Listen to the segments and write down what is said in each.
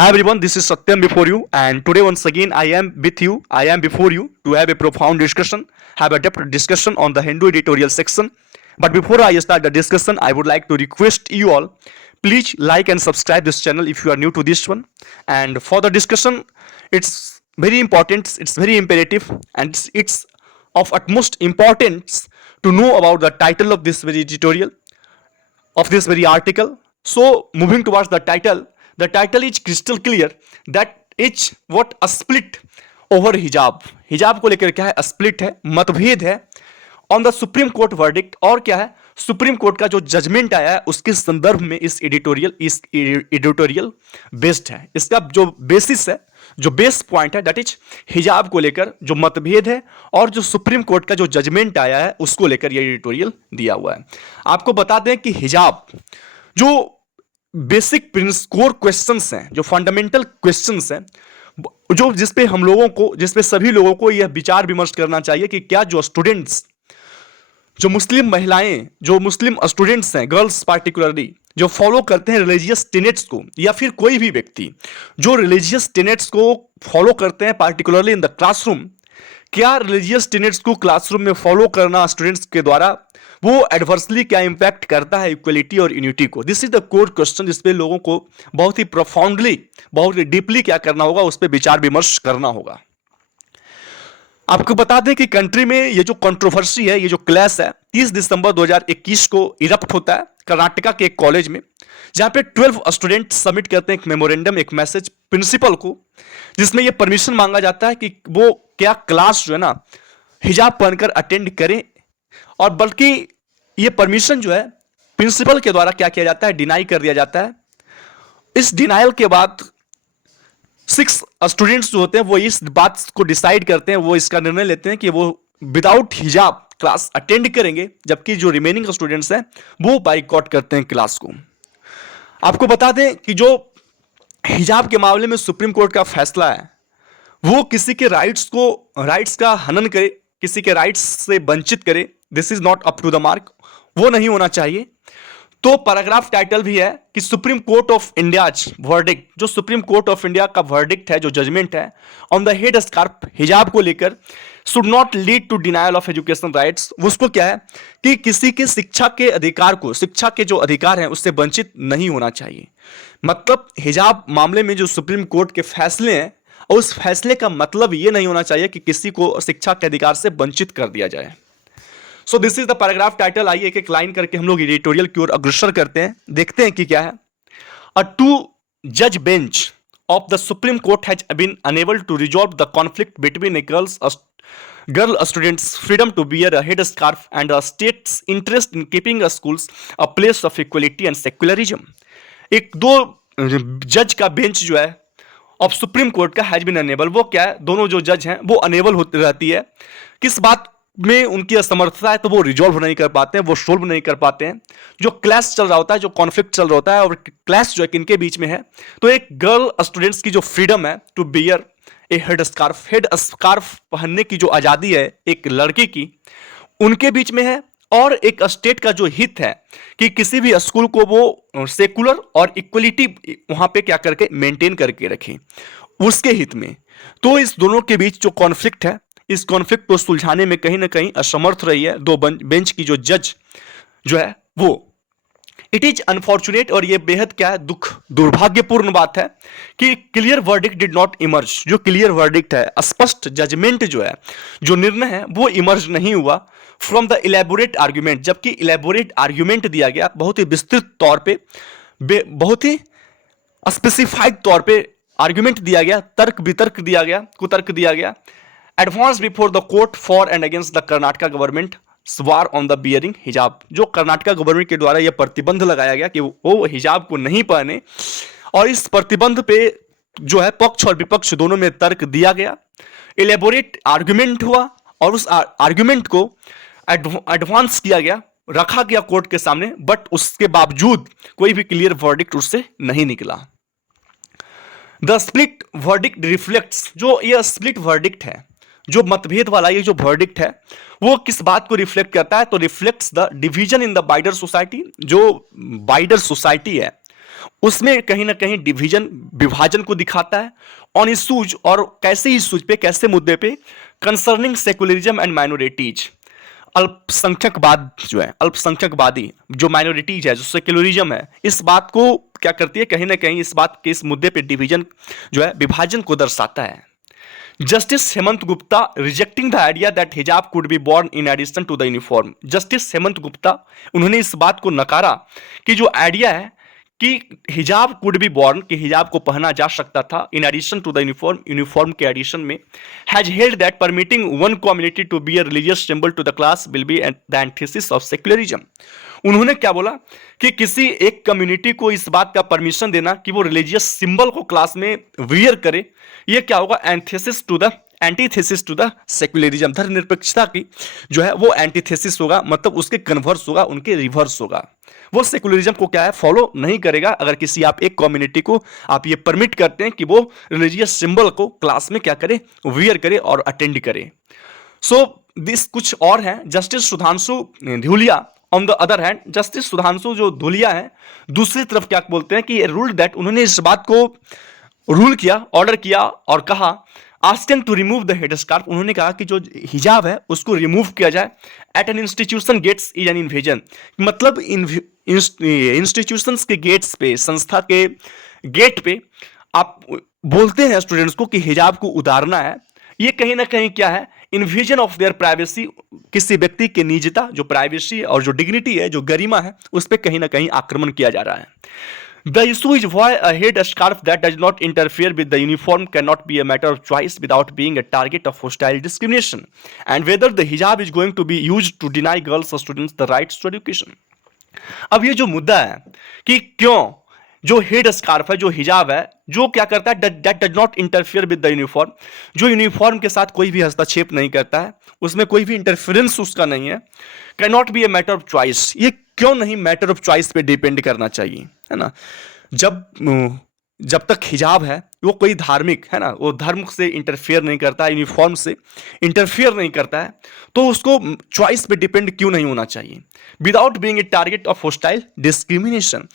Hi everyone, this is Satyam before you, and today once again I am with you. I am before you to have a profound discussion, have a depth discussion on the Hindu editorial section. But before I start the discussion, I would like to request you all, please like and subscribe this channel if you are new to this one. And for the discussion, it's very important, it's very imperative, and it's of utmost importance to know about the title of this very editorial, of this very article. So, moving towards the title is crystal clear that it's what a split over हिजाब. हिजाब को लेकर क्या है, split है, मतभेद है on the supreme court verdict, और क्या है, सुप्रीम कोर्ट का जो जजमेंट आया है उसके संदर्भ में इस एडिटोरियल बेस्ड है. इसका जो बेसिस है, जो बेस पॉइंट है, दैट इज हिजाब को लेकर जो मतभेद है और जो सुप्रीम कोर्ट का जो जजमेंट आया है उसको लेकर यह एडिटोरियल दिया हुआ है. आपको बता दें कि हिजाब जो बेसिक कोर क्वेश्चंस हैं, जो फंडामेंटल क्वेश्चंस हैं, जो जिसपे सभी लोगों को यह विचार विमर्श करना चाहिए कि क्या जो स्टूडेंट्स, जो मुस्लिम महिलाएं, जो मुस्लिम स्टूडेंट्स हैं, गर्ल्स पार्टिकुलरली, जो फॉलो करते हैं रिलीजियस टेनेट्स को, या फिर कोई भी व्यक्ति जो रिलीजियस टेनेट्स को फॉलो करते हैं पार्टिकुलरली इन द क्लासरूम, क्या रिलीजियस टेनेट्स को क्लासरूम में फॉलो करना स्टूडेंट्स के द्वारा वो एडवर्सली क्या इंपैक्ट करता है इक्वलिटी और यूनिटी को. This is the core question जिसपे लोगों को बहुत ही प्रोफाउंडली, बहुत ही डीपली क्या करना होगा, उस पर विचार विमर्श करना होगा. आपको बता दें कि कंट्री में ये जो कंट्रोवर्सी है, ये जो क्लैश है, 30 दिसंबर 2021 को इरप्ट होता है कर्नाटका के एक कॉलेज में, जहां पे 12 स्टूडेंट सबमिट करते हैं एक मेमोरेंडम, एक मैसेज प्रिंसिपल को, जिसमें ये परमिशन मांगा जाता है कि वो क्या क्लास जो है ना हिजाब पहनकर अटेंड करें, और बल्कि ये परमिशन जो है प्रिंसिपल के द्वारा क्या किया जाता है, डिनाई कर दिया जाता है. इस डिनाइल के बाद 6 स्टूडेंट्स जो होते हैं वो इस बात को डिसाइड करते हैं, वो इसका निर्णय लेते हैं कि वो विदाउट हिजाब क्लास अटेंड करेंगे, जबकि जो रिमेनिंग स्टूडेंट्स हैं वो बाइकआउट करते हैं क्लास को. आपको बता दें कि जो हिजाब के मामले में सुप्रीम कोर्ट का फैसला है वो किसी के राइट्स का हनन करे, किसी के राइट्स से वंचित करे, this is not up to the mark, वो नहीं होना चाहिए. तो पैराग्राफ टाइटल भी है कि supreme court of India's verdict, जो सुप्रीम कोर्ट ऑफ इंडिया का वर्डिक्ट है, जो जजमेंट है ऑन द हेड स्कार्फ, हिजाब को लेकर, should not lead to denial of education rights. उसको क्या है कि किसी के शिक्षा के अधिकार को, शिक्षा के जो अधिकार हैं उससे वंचित नहीं होना चाहिए. मतलब हिजाब मामले में जो सुप्रीम कोर्ट के फैसले हैं, और उस फैसले का मतलब ये नहीं होना चाहिए कि किसी को शिक्षा के अधिकार से वंचित कर दिया जाए. So this is the paragraph title. आइए एक एक लाइन करके हम लोग एडिटोरियल की ओर अग्रसर करते हैं, देखते हैं कि क्या है. अ 2 जज bench of the Supreme Court has been unable to resolve the conflict between a girl student's freedom to wear a headscarf and a state's interest in keeping a schools a place of equality and secularism. एक 2 जज का bench जो है of supreme court का has been unable, वो क्या है, दोनों जो जज हैं वो अनेबल होती रहती है. किस बात में उनकी असमर्थता है, तो वो रिजॉल्व नहीं कर पाते हैं, वो सोल्व नहीं कर पाते हैं. जो क्लैश चल रहा होता है, जो कॉन्फ्लिक्ट चल रहा होता है, और क्लैश जो है किनके बीच में है, तो एक गर्ल स्टूडेंट्स की जो फ्रीडम है to bear a head scarf पहनने की जो आज़ादी है एक लड़की की, उनके बीच में है, और एक स्टेट का जो हित है कि किसी भी स्कूल को वो सेकुलर और इक्वलिटी वहां पे क्या करके मेंटेन करके रखें, उसके हित में. तो इस दोनों के बीच जो कॉन्फ्लिक्ट है, इस कॉन्फ्लिक्ट को सुलझाने में कहीं ना कहीं असमर्थ रही है 2 बेंच की जो जज जो है वो. इट इज अनफॉर्चुनेट, और ये बेहद क्या है, दुर्भाग्यपूर्ण बात है कि clear verdict did not emerge. जो क्लियर वर्डिक्ट है, स्पष्ट जजमेंट जो है, जो निर्णय है, वो इमर्ज नहीं हुआ फ्रॉम द इलेबोरेट आर्ग्यूमेंट. जबकि इलेबोरेट आर्ग्यूमेंट दिया गया, बहुत ही विस्तृत तौर पे, बहुत ही स्पेसिफाइड तौर पे आर्ग्यूमेंट दिया गया, तर्क वितर्क दिया गया, कुतर्क दिया गया. Advance before the court for and against the Karnataka government war on the bearing हिजाब. जो कर्नाटका गवर्नमेंट के द्वारा यह प्रतिबंध लगाया गया कि वो हिजाब को नहीं पहने, और इस प्रतिबंध पे जो है पक्ष और विपक्ष दोनों में तर्क दिया गया, इलेबोरेट आर्ग्यूमेंट हुआ, और उस आर्ग्यूमेंट को एडवांस किया गया, रखा गया कोर्ट के सामने, बट उसके बावजूद कोई भी क्लियर वर्डिक्ट उससे नहीं निकला. द स्प्लिट वर्डिक्ट रिफ्लेक्ट्स, जो यह स्प्लिट वर्डिक्ट है, जो मतभेद वाला ये जो वर्डिक्ट है, वो किस बात को रिफ्लेक्ट करता है, तो reflects the division in the wider society. जो वाइडर सोसाइटी है, उसमें कहीं ना कहीं विभाजन को दिखाता है ऑन इशूज, और कैसे इशूज पे, कैसे मुद्दे पे, कंसर्निंग सेकुलरिज्म एंड माइनॉरिटीज, अल्पसंख्यकवाद जो है, अल्पसंख्यकवादी जो माइनॉरिटीज है, जो सेक्युलरिज्म है, इस बात को क्या करती है, कहीं ना कहीं इस बात के, इस मुद्दे पे डिवीजन जो है, विभाजन को दर्शाता है। Justice Hemant Gupta rejecting the idea that hijab could be borne in addition to the uniform. Justice Hemant Gupta, उन्होंने इस बात को नकारा कि जो आइडिया है कि हिजाब कुड बी बॉर्न, कि हिजाब को पहना जा सकता था in addition to the uniform, uniform के एडिशन में, has held that permitting one community to be a religious symbol to the class will be the antithesis of secularism. उन्होंने क्या बोला कि किसी एक कम्युनिटी को इस बात का परमिशन देना कि वो रिलीजियस सिंबल को क्लास में वियर करे, ये क्या होगा, antithesis to the, antithesis to the secularism, धर्मनिरपेक्षता की जो है वो एंटीथेसिस होगा, मतलब उसके कन्वर्स होगा, उनके रिवर्स होगा। वो सेक्युलरिज्म को क्या है, फॉलो नहीं करेगा अगर किसी आप एक कम्युनिटी को आप ये परमिट करते हैं कि वो रिलीजियस सिंबल को क्लास में क्या करे, वियर करे और अटेंड करे। सो दिस कुछ और है। Justice Sudhanshu Dhulia on the other hand, justice Sudhanshu जो धूलिया है, दूसरी तरफ क्या बोलते हैं कि रूल दैट, उन्होंने इस बात को रूल किया, ऑर्डर किया और कहा, asking to remove the head scarf, उन्होंने कहा कि जो हिजाब है उसको रिमूव किया जाए। At an institution gates is an invasion, मतलब इंस्टीट्यूशंस के गेट्स पे, संस्था के गेट पे आप बोलते हैं स्टूडेंट्स को कि हिजाब को उतारना है, ये कहीं ना कहीं क्या है, इन्वेजन ऑफ देयर प्राइवेसी, किसी व्यक्ति की निजता, जो प्राइवेसी और जो डिग्निटी है, जो गरिमा है, उस पर कहीं ना कहीं आक्रमण किया जा रहा है। The issue is why a head scarf that does not interfere with the uniform cannot be a matter of choice without being a target of hostile discrimination, and whether the hijab is going to be used to deny girls or students the rights to education. अब ये जो मुद्दा है कि क्यों जो head scarf है, जो हिजाब है, जो क्या करता है, that does not interfere with the uniform, जो यूनिफॉर्म के साथ कोई भी हस्तक्षेप नहीं करता है, उसमें कोई भी इंटरफेरेंस उसका नहीं है, can not be a matter of choice, ये क्यों नहीं मैटर ऑफ चॉइस पे डिपेंड करना चाहिए, है ना। जब तक हिजाब है वो कोई धार्मिक, है ना, वो धर्म से इंटरफेयर नहीं करता है, यूनिफॉर्म से इंटरफेयर नहीं करता है, तो उसको चॉइस पे डिपेंड क्यों नहीं होना चाहिए। Without being a target of hostile discrimination,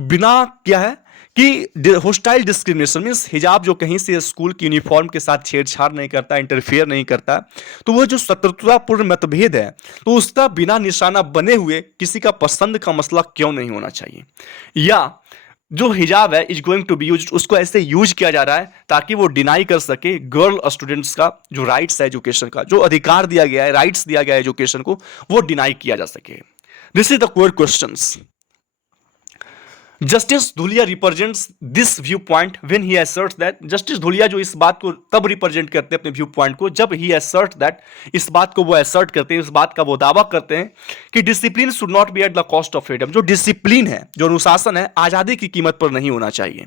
बिना क्या है कि होस्टाइल डिस्क्रिमिनेशन मीन्स हिजाब जो कहीं से स्कूल की यूनिफॉर्म के साथ छेड़छाड़ नहीं करता, इंटरफेयर नहीं करता, तो वो जो शत्रुतापूर्ण मतभेद है, तो उसका बिना निशाना बने हुए किसी का पसंद का मसला क्यों नहीं होना चाहिए। या जो हिजाब है is going to be use, उसको ऐसे यूज किया जा रहा है ताकि वो डिनाई कर सके गर्ल स्टूडेंट्स का जो राइट्स है एजुकेशन का, जो अधिकार दिया गया है, राइट्स दिया गया है एजुकेशन को, वो डिनाई किया जा सके। This is the core questions. Justice Dhulia represents this view point when he assets that, justice Dhulia जो इस बात को तब रिप्रेजेंट करते हैं अपने व्यू पॉइंट को जब ही असर्ट दैट, इस बात को वो असर्ट करते हैं, इस बात का वो दावा करते हैं कि discipline should not be at the cost of freedom, जो डिसिप्लिन है, जो अनुशासन है, आजादी की कीमत पर नहीं होना चाहिए।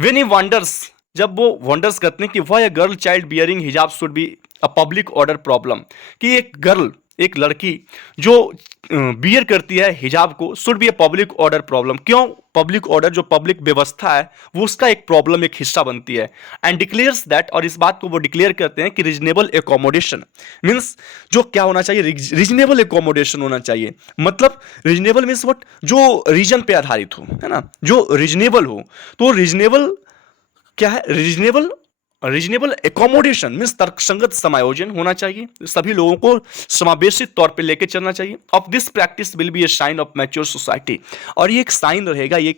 व्हेन ही वंडर्स, जब वो वंडर्स करते हैं कि why a girl child bearing hijab should be a public order problem, कि एक गर्ल, एक लड़की जो बियर करती है हिजाब को, should be a public order problem, क्यों पब्लिक ऑर्डर, जो पब्लिक व्यवस्था है, वो उसका एक प्रॉब्लम, एक हिस्सा बनती है। एंड डिक्लेयर्स दैट, और इस बात को वो डिक्लेयर करते हैं कि रीजनेबल एकोमोडेशन मीन्स जो क्या होना चाहिए, रीजनेबल एकोमोडेशन होना चाहिए, मतलब रीजनेबल मीन्स व्हाट, जो रीजन पे आधारित हो, है ना, जो रीजनेबल हो, तो रीजनेबल क्या है, रीजनेबल एकोमोडेशन मीन्स तर्कसंगत समायोजन होना चाहिए, सभी लोगों को समावेशित तौर पे लेके चलना चाहिए। Of this practice will be a sign of mature society, और ये एक साइन रहेगा, ये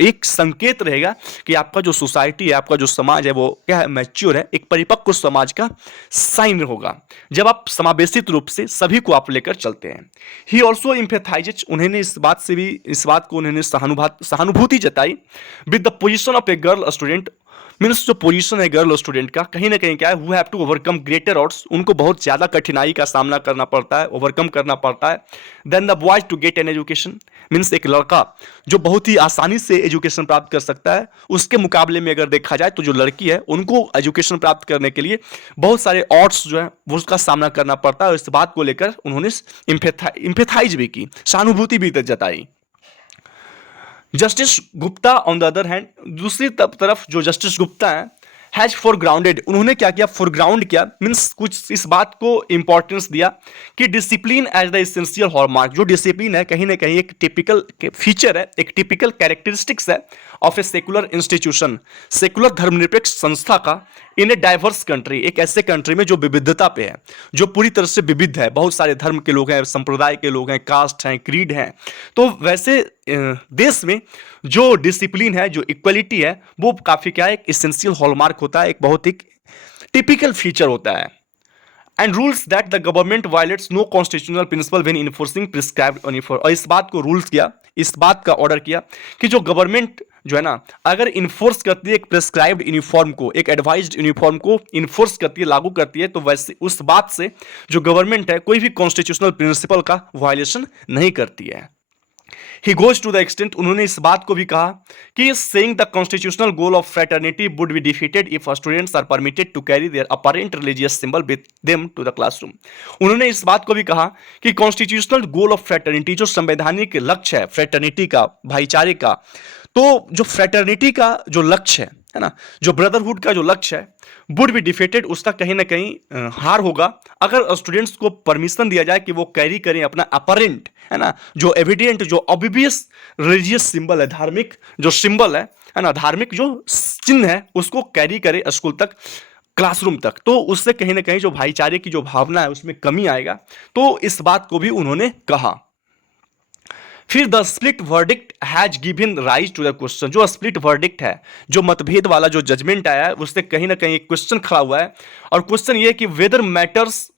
एक संकेत रहेगा कि आपका जो सोसाइटी है, आपका जो समाज है, वो क्या है, मैच्योर है, एक परिपक्व समाज का साइन होगा जब आप समावेशित रूप से सभी को आप लेकर चलते हैं। ही ऑल्सो इम्पैथाइजेज, उन्होंने इस बात को उन्होंने सहानुभूति जताई with the position of a girl student, means जो पोजीशन है गर्ल स्टूडेंट का, कहीं ना कहीं क्या है, who have to overcome greater odds, उनको बहुत ज्यादा कठिनाई का सामना करना पड़ता है, ओवरकम करना पड़ता है, then the boys to get an education, means एक लड़का जो बहुत ही आसानी से एजुकेशन प्राप्त कर सकता है, उसके मुकाबले में अगर देखा जाए तो जो लड़की है उनको एजुकेशन प्राप्त करने के लिए बहुत सारे ऑड्स जो है वो उसका सामना करना पड़ता है, और इस बात को लेकर उन्होंने इम्पैथाइज भी की, सहानुभूति भी जताई। Justice Gupta on the other hand, दूसरी तरफ जो जस्टिस गुप्ता हैं, हैज फोरग्राउंडेड, उन्होंने क्या किया, फोरग्राउंड किया, मीन्स कुछ इस बात को इंपॉर्टेंस दिया कि discipline as the essential hallmark, जो डिसिप्लिन है कहीं ना कहीं एक टिपिकल फीचर है, एक टिपिकल कैरेक्टरिस्टिक्स है of a secular institution, secular धर्मनिरपेक्ष संस्था का, इन ए डाइवर्स कंट्री, एक ऐसे कंट्री में जो विविधता पे है, जो पूरी तरह से विविध है, बहुत सारे धर्म के लोग हैं, संप्रदाय के लोग हैं, कास्ट हैं, क्रीड हैं, तो वैसे देश में जो डिसिप्लिन है, जो इक्वलिटी है, वो काफी क्या है, एक इसेंशियल हॉलमार्क होता है, एक बहुत ही टिपिकल फीचर होता है। And rules that the government violates no constitutional principle when enforcing prescribed uniform, और इस बात को रूल्स किया, इस बात का ऑर्डर किया कि जो गवर्नमेंट जो है ना, अगर इन्फोर्स करती है एक प्रिस्क्राइब्ड यूनिफॉर्म को, एक एडवाइज्ड यूनिफॉर्म को इन्फोर्स करती है, लागू करती है, तो वैसे उस बात से जो गवर्नमेंट है कोई भी कॉन्स्टिट्यूशनल प्रिंसिपल का वायलेशन नहीं करती है। He goes to the extent, उन्होंने इस बात को भी कहा कि saying the constitutional goal of fraternity would be defeated if students are permitted to carry their apparent religious symbol with them to the classroom. उन्होंने इस बात को भी कहा कि कॉन्स्टिट्यूशनल गोल ऑफ फ्रेटर्निटी, जो संवैधानिक लक्ष्य है फ्रेटर्निटी का, भाईचारे का, तो जो फ्रेटर्निटी का जो लक्ष्य है ना, जो ब्रदरहुड का जो लक्ष्य है, वुड बी डिफेटेड, उसका कहीं ना कहीं हार होगा अगर स्टूडेंट्स को परमिशन दिया जाए कि वो कैरी करें अपना अपरेंट, है ना, जो एविडेंट, जो ऑब्वियस रिलीजियस सिंबल है, धार्मिक जो सिंबल है ना, धार्मिक जो चिन्ह है, उसको कैरी करे स्कूल तक, क्लासरूम तक, तो उससे कहीं ना कहीं जो भाईचारे की जो भावना है उसमें कमी आएगा। तो इस बात को भी उन्होंने कहा। फिर the split verdict has given rise to the question, जो स्प्लिट वर्डिक्ट है, जो मतभेद वाला जो जजमेंट आया है, उससे कहीं ना कहीं एक क्वेश्चन खड़ा हुआ है, और क्वेश्चन ये है कि whether matters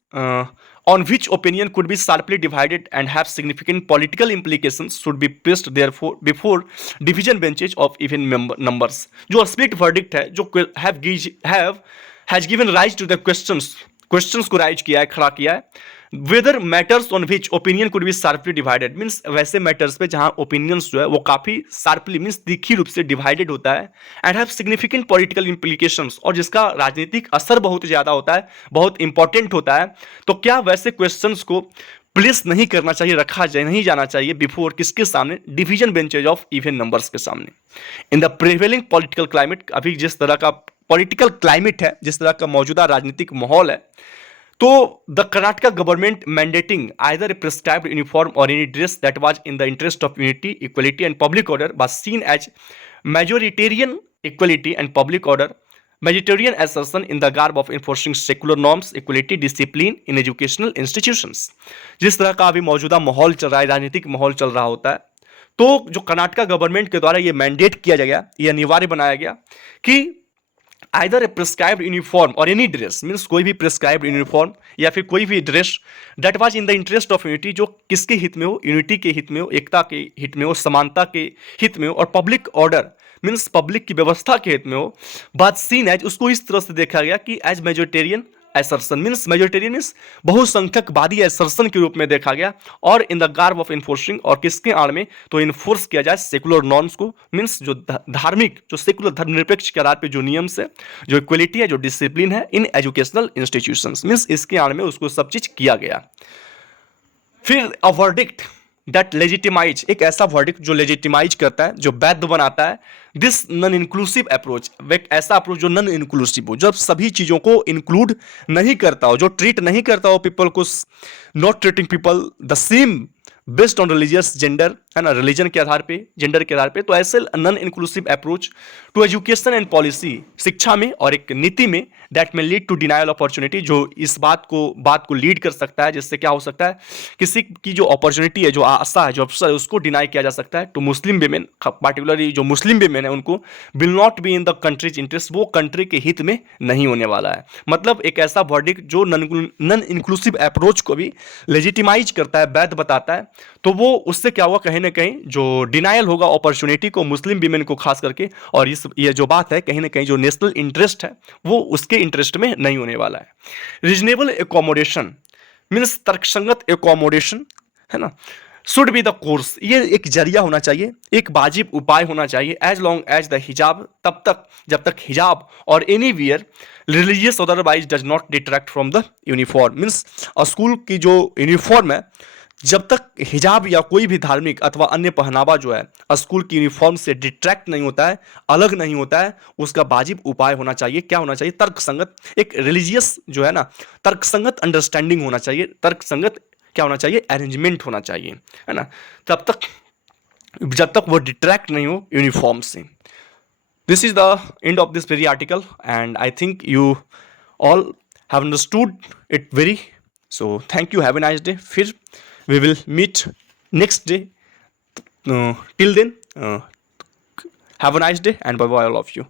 on which opinion could be sharply divided and have significant political implications should be placed therefore before division benches of even numbers। जो split verdict है, जो has given rise to the questions को rise किया है, खड़ा किया है, whether matters on which opinion could be sharply divided, means वैसे मैटर्स पे जहां ओपिनियंस जो है वो काफी शार्पली मीन्स तीखी रूप से डिवाइडेड होता है, and have significant political implications, और जिसका राजनीतिक असर बहुत ज्यादा होता है, बहुत इंपॉर्टेंट होता है, तो क्या वैसे क्वेश्चंस को प्लेस नहीं करना चाहिए, रखा जाए नहीं जाना चाहिए बिफोर किसके सामने, division benches of even numbers के सामने। In the prevailing political climate, अभी जिस तरह का पॉलिटिकल क्लाइमेट है, जिस तरह का मौजूदा राजनीतिक माहौल है, तो the Karnataka government mandating either a prescribed uniform or any dress that was in the interest of unity, equality and public order was seen as majoritarian equality and public order, majoritarian assertion in the garb of enforcing secular norms, equality, discipline in educational institutions। जिस तरह का अभी मौजूदा माहौल चल रहा है, राजनीतिक माहौल चल रहा होता है, तो जो कर्नाटका गवर्नमेंट के द्वारा ये मैंडेट किया गया, ये अनिवार्य बनाया गया कि either a prescribed uniform or any dress, means कोई भी प्रिस्क्राइब्ड यूनिफॉर्म या फिर कोई भी dress that was in the interest of unity, जो किसके हित में हो, यूनिटी के हित में हो, एकता के हित में हो, समानता के हित में हो, और पब्लिक ऑर्डर मीन्स पब्लिक की व्यवस्था के हित में हो, बात सीन एज, उसको इस तरह से देखा गया कि as majoritarian assertion, means majoritarian means बहुसंख्यकवादी एसर्सन के रूप में देखा गया, और in the garb of enforcing, और किसके आड़ में, तो इन्फोर्स किया जाए सेकुलर नॉर्म्स को, मीन्स जो धार्मिक, जो सेकुलर धर्मनिरपेक्ष के आधार पे जो नियम है, जो इक्वलिटी है, जो डिसिप्लिन है इन एजुकेशनल इंस्टीट्यूशंस, मीन्स इसके आड़ में उसको सब चीज किया गया। फिर अ वर्डिक्ट दैट लेजिटिमाइज, एक ऐसा वर्डिक्ट जो लेजिटिमाइज करता है, जो वैध बनाता है दिस नॉन इंक्लूसिव अप्रोच, एक ऐसा अप्रोच जो नॉन इंक्लूसिव हो, जब सभी चीजों को इंक्लूड नहीं करता हो, जो ट्रीट नहीं करता हो पीपल को, not treating people the same based on religious gender, है ना, रिलीजन के आधार पे, जेंडर के आधार पे, तो ऐसे non inclusive approach to education and policy, शिक्षा में और एक नीति में, दैट में लीड टू डिनायल अपॉर्चुनिटी, जो इस बात को लीड कर सकता है, जिससे क्या हो सकता है, किसी की जो अपॉर्चुनिटी है, जो आशा है, जो अवसर है, उसको डिनाई किया जा सकता है। टू मुस्लिम वीमेन, पार्टिकुलरली जो मुस्लिम वीमेन है, उनको will not be in the countries interest, वो कंट्री के हित में नहीं होने वाला है। मतलब एक ऐसा वर्डिक्ट जो नॉन इंक्लूसिव अप्रोच को भी लेजिटिमाइज करता है, वैध बताता है, तो वो उससे क्या हुआ, कहीं ना कहीं जो डिनायल होगा अपॉर्चुनिटी को मुस्लिम वीमेन को खास करके, और ये जो बात है, कहीं ना कहीं जो नेशनल इंटरेस्ट है वो उसके इंटरेस्ट में नहीं होने वाला है। रीजनेबल एकोमोडेशन मीन्स तर्कसंगत एकोमोडेशन, है ना, शुड बी द कोर्स, ये एक जरिया होना चाहिए, एक वाजिब उपाय होना चाहिए, एज लॉन्ग एज द हिजाब, तब तक जब तक हिजाब और any wear religious otherwise does not detract from the uniform, means school की जो यूनिफॉर्म है, जब तक हिजाब या कोई भी धार्मिक अथवा अन्य पहनावा जो है स्कूल की यूनिफॉर्म से डिट्रैक्ट नहीं होता है, अलग नहीं होता है, उसका वाजिब उपाय होना चाहिए। क्या होना चाहिए? तर्कसंगत, एक रिलीजियस जो है ना, तर्कसंगत अंडरस्टैंडिंग होना चाहिए, तर्कसंगत क्या होना चाहिए? अरेंजमेंट होना चाहिए, है ना। तब तक, जब तक वो डिट्रैक्ट नहीं हो यूनिफॉर्म से। This is the end of this very article, and I think you all have understood it very. So thank you. Have a nice day. फिर we will meet next day. Till then, have a nice day and bye bye all of you.